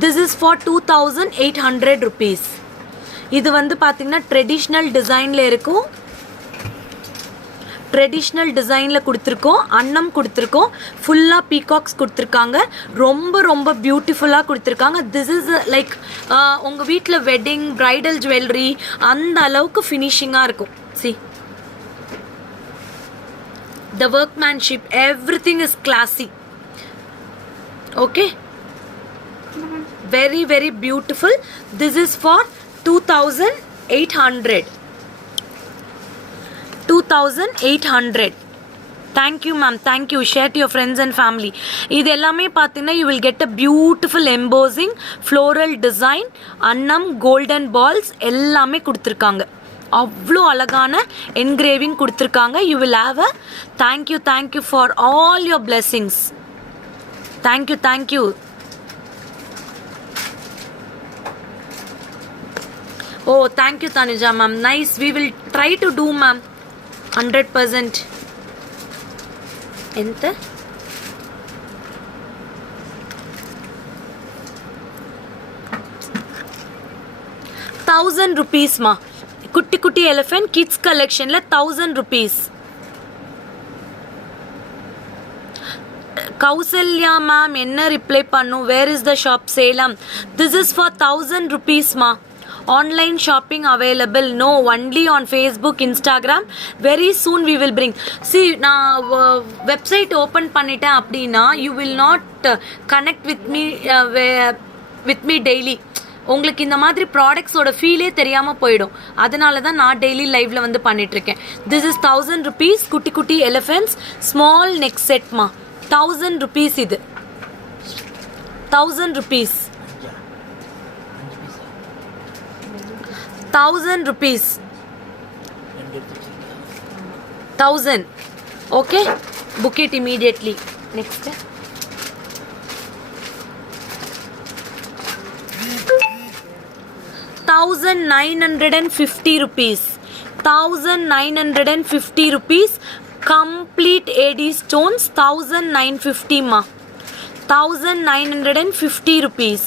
This is for 2800 rupees. இது வந்து பாத்தீங்கன்னா ட்ரெடிஷ்னல் டிசைன்ல இருக்கும். ட்ரெடிஷ்னல் டிசைனில் கொடுத்துருக்கோம். அன்னம் கொடுத்துருக்கோம். ஃபுல்லாக பீகாக்ஸ் கொடுத்துருக்காங்க. ரொம்ப ரொம்ப பியூட்டிஃபுல்லாக கொடுத்துருக்காங்க. திஸ் இஸ் லைக் உங்கள் வீட்டில் வெட்டிங் ப்ரைடல் ஜுவல்லரி அந்த அளவுக்கு ஃபினிஷிங்காக இருக்கும். C the workmanship, everything is classy. Okay, very very beautiful. This is for 2800. Thank you ma'am, thank you. Share to your friends and family. இது எல்லாமே பார்த்தீங்கன்னா you will get a beautiful embossing, floral design, அன்னம், golden balls எல்லாமே கொடுத்துருக்காங்க. அவ்வளோ அழகான என்கிரேவிங் கொடுத்துருக்காங்க. You will have a thank you for all your blessings. Thank you. Oh, thank you, Tanuja ma'am. Nice. We will try to do, ma'am. 100%. Enter. ₹1,000 ma. Kutti elephant kids collection la 1,000 rupees. Kausalya ma'am enna reply pannu? Where is the shop? Salem. This is for 1,000 rupees ma. Online shopping available. No, only on Facebook, Instagram. Very soon we will bring. See, na website open panniten appadina you will not connect with me daily. உங்களுக்கு இந்த மாதிரி ப்ராடக்ட்ஸோட ஃபீலே தெரியாமல் போயிடும். அதனால தான் நான் டெய்லி லைவ்ல வந்து பண்ணிட்டு இருக்கேன். திஸ் இஸ் 1,000 rupees குட்டி எலிஃபென்ட்ஸ் ஸ்மால் நெக் செட்மா. 1,000 rupees இது. 1,000 rupees. 1,000 rupees. 1,000. Okay? Book it immediately. Next. ₹1,950. 1,950 rupees. Complete AD stones. 1,950 ma. 1,950 rupees.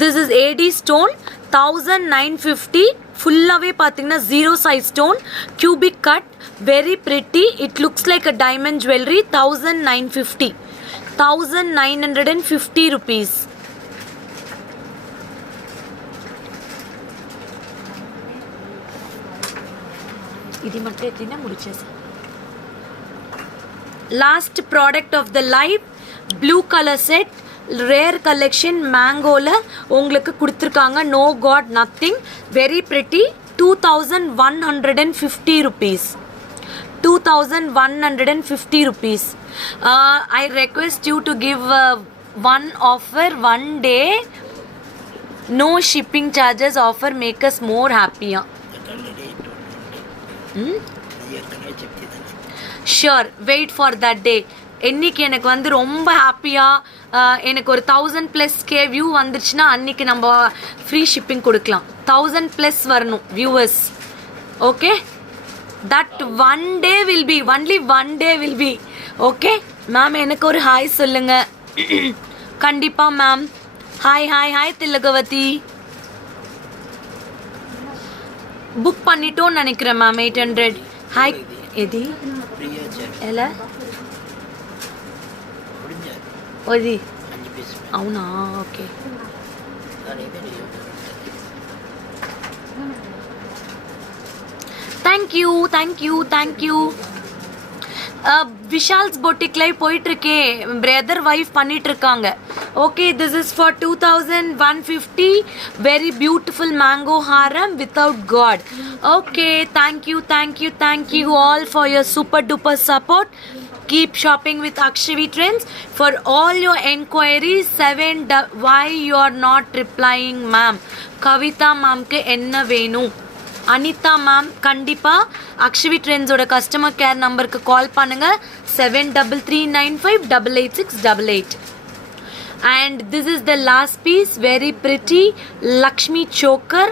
This is AD stone. 1,950. Full-away pathina zero size stone. Cubic cut. Very pretty. It looks like a diamond jewelry. 1,950. 1,950 rupees. ఇది మట్టేతినా ముడిచేసా. Last product of the live blue color set rare collection mangola உங்களுக்கு கொடுத்திருக்காங்க. No got nothing. Very pretty. 2,150 rupees. 2,150 rupees. I request you to give one offer one day. No shipping charges offer make us more happier. Sure, wait for that day. என்னைக்கு எனக்கு வந்து ரொம்ப ஹாப்பியாக எனக்கு ஒரு 1,000+ வியூ வந்துருச்சுன்னா அன்னைக்கு நம்ம ஃப்ரீ ஷிப்பிங் கொடுக்கலாம். 1,000+ வரணும் viewers. Okay, that one day will be only one day will be. Okay ma'am, எனக்கு ஒரு ஹாய் சொல்லுங்க. கண்டிப்பாக ma'am. Hi hi hi Thilagavathi. Book பண்ணிட்டோன்னு நினைக்கிறேன் மேம். 800. ஹாய் எதி ఎలా ఓది అవునా? Okay. Thank you. Vishal's boutique live போயிட்டு இருக்கே. பிரதர் வைஃப் பண்ணிட்டு இருக்காங்க. Okay, this is for 2,150. Very beautiful mango haram without காட். Okay, thank you all for your super duper support. Keep shopping with Akshavi Trends. For all your enquiries, why you are not replying ma'am? Kavita ma'am ke enna venu? Anitha ma'am கண்டிப்பாக அக்ஷவி ட்ரெண்ட்ஸோட customer care நம்பருக்கு கால் பண்ணுங்கள். 7339588688. And this is the last piece. Very pretty Lakshmi choker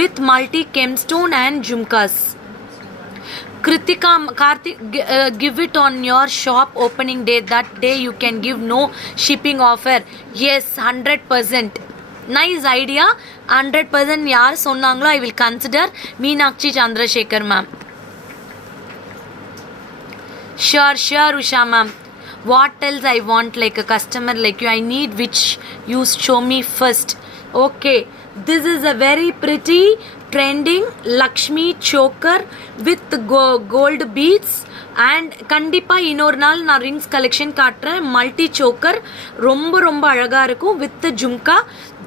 with multi gemstone and jhumkas. Kritika Karthik, give it on your shop opening day. That day you can give no shipping offer. Yes, 100%. Nice idea. 100% யார் சொன்னாங்களோ I will consider. Meenakshi Chandrasekar ma'am. Sure Usha ma'am. What else I want like a customer like you? I need which you show me first. Okay, this is a very pretty trending Lakshmi choker with gold beads. And கண்டிப்பாக இன்னொரு நாள் நான் rings collection காட்டுறேன். Multi choker ரொம்ப அழகாக இருக்கும் வித் jhumka.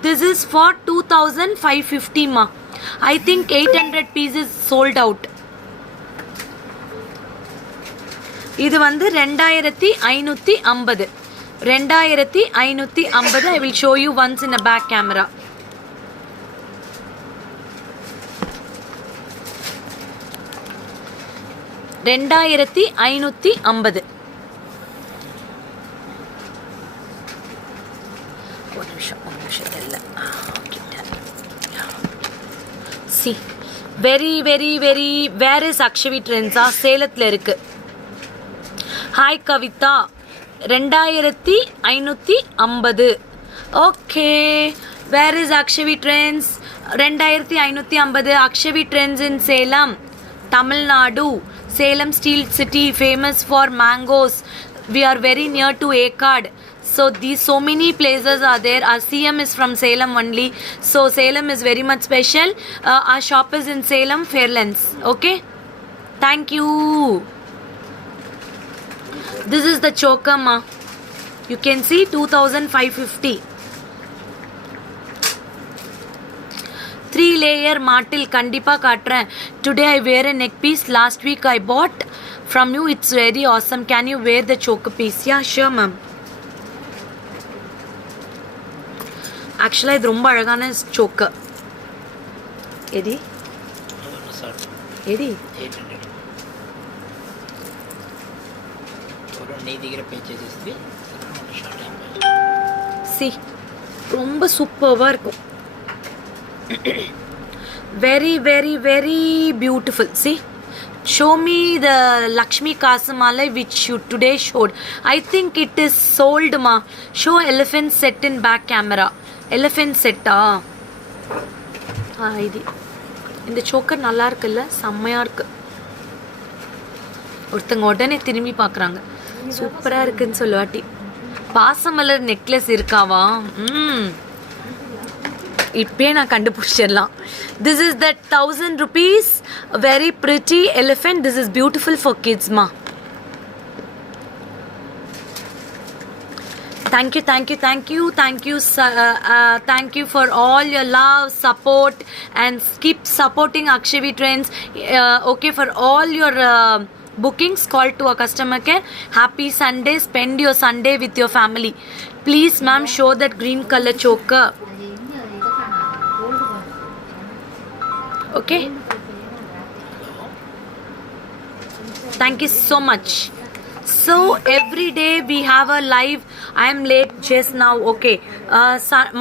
This is for 2,550 ma. I think 800 pieces sold out. இது வந்து 2,550. 2,550. I will show you once in a back camera. 2550. ஒரு நிமிஷம் இல்லை. See very very very where is Akshavi ட்ரெண்ட்ஸா? சேலத்தில் இருக்கு. Hi Kavitha, 2550. Okay, where is Akshavi Trends? 2550 Akshavi Trends in Salem, Tamil Nadu. Salem Steel City, famous for mangoes. We are very near to Ekad. So so many places are there. Our CM is from Salem only. So Salem is very much special. Our shop is in Salem, Fairlands. Okay? Thank you. This is the choker, ma. You can see 2550. 3-layer மாட்டில் கண்டிப்பா காட்டுறேன். Today I wear a neck piece. Last week I bought from you. It's very awesome. Can you wear the choker piece? Yeah, sure, ma'am. Actually இது ரொம்ப அழகான choker. Eddy eddy 800. ஒரு நீதிகிற பேச்சஸ் இஸ்தி short time. C ரொம்ப சூப்பர்வா இருக்கும். Very very very beautiful. See, show me the Lakshmi Kasamalai which you today showed. I think it is sold, ma. Show elephant set in back camera. Elephant set இது இந்த சோக்கர் நல்லா இருக்குல்ல, செம்மையா இருக்கு. ஒருத்தங்க உடனே திரும்பி பார்க்குறாங்க, சூப்பரா இருக்குன்னு சொல்லுவாட்டி. பாசமலர் நெக்லஸ் இருக்காவா? இப்பே நான் கண்டுபிடிச்சிடலாம். This is that 1000 rupees very pretty elephant. This is beautiful for kids, ma. Thank you, thank you, thank you, thank you, thank you for all your love, support, and keep supporting Akshavi Trends. Okay, for all your bookings, call to our customer care. Happy Sunday. Spend your Sunday with your family. Please, ma'am, show that green color choker. Okay, thank you so much. So every day we have a live. I am late just now. Okay,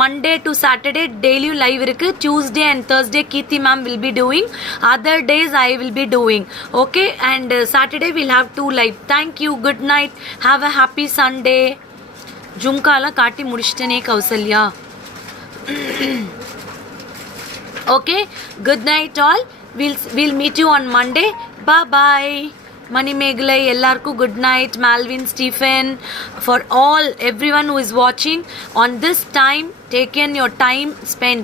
Monday to Saturday daily live irukku. Tuesday and Thursday Kirti ma'am will be doing. Other days I will be doing. Okay, and Saturday we'll have 2 live. Thank you. Good night. Have a happy Sunday. Jumka la kaati mudishtene Kausalya. Okay, good night all. We'll meet you on Monday. Bye bye. Mani Megalai, ellarku good night. Malvin, Stephen, for all everyone who is watching on this time, taken your time spend.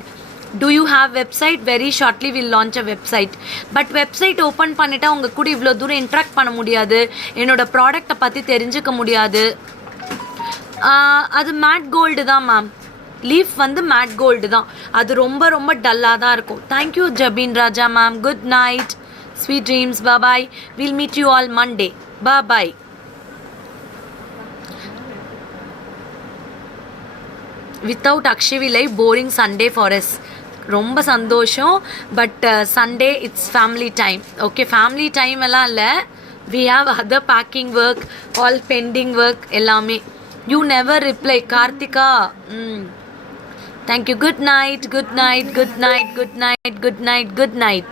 Do you have website? Very shortly we'll launch a website. But website open பண்ணிட்டா உங்க கூட இவ்ளோ தூரம் interact பண்ண முடியாது. என்னோட ப்ராடக்ட்ட பத்தி தெரிஞ்சுக்க முடியாது. அது மேட் கோல்டு தான் மேம். லீஃப் வந்து மேட் கோல்டு தான். அது ரொம்ப ரொம்ப டல்லாக தான் இருக்கும். Thank you Jabeen Raja ma'am. Good night. Sweet dreams. Bye. Will meet you all Monday. Bye. Without Akshavi live boring Sunday for us. ரொம்ப சந்தோஷம். But Sunday it's family time. Okay, family time எல்லாம் இல்லை. We have other packing work, all pending work எல்லாமே. You never reply, Karthika. Thank you. Good night, good night, good night, good night, good night, good night.